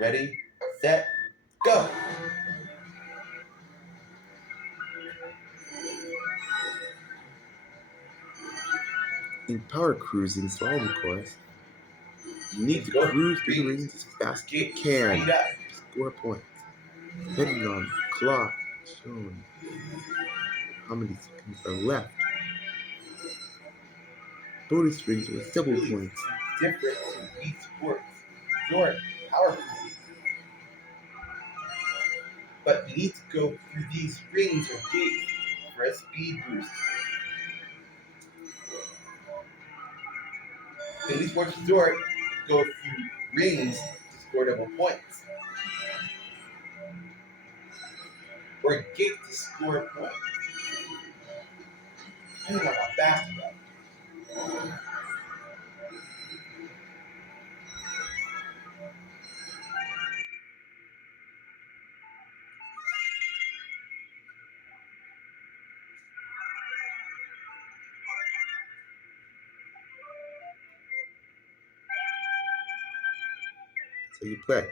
Ready, set, go. In power cruising survival course, you need to Go cruise through the rings. rings as fast as you Gate, can speed up. to score points. Depending on the clock showing how many seconds are left, bonus rings will double Really points. different to Wii Sports. Resort, power cruising. But you need to go through these rings or gates for a speed boost. In Wii Sports Resort, go through rings to score double points. Or a gate to score points. I don't know how fast you are. So you play.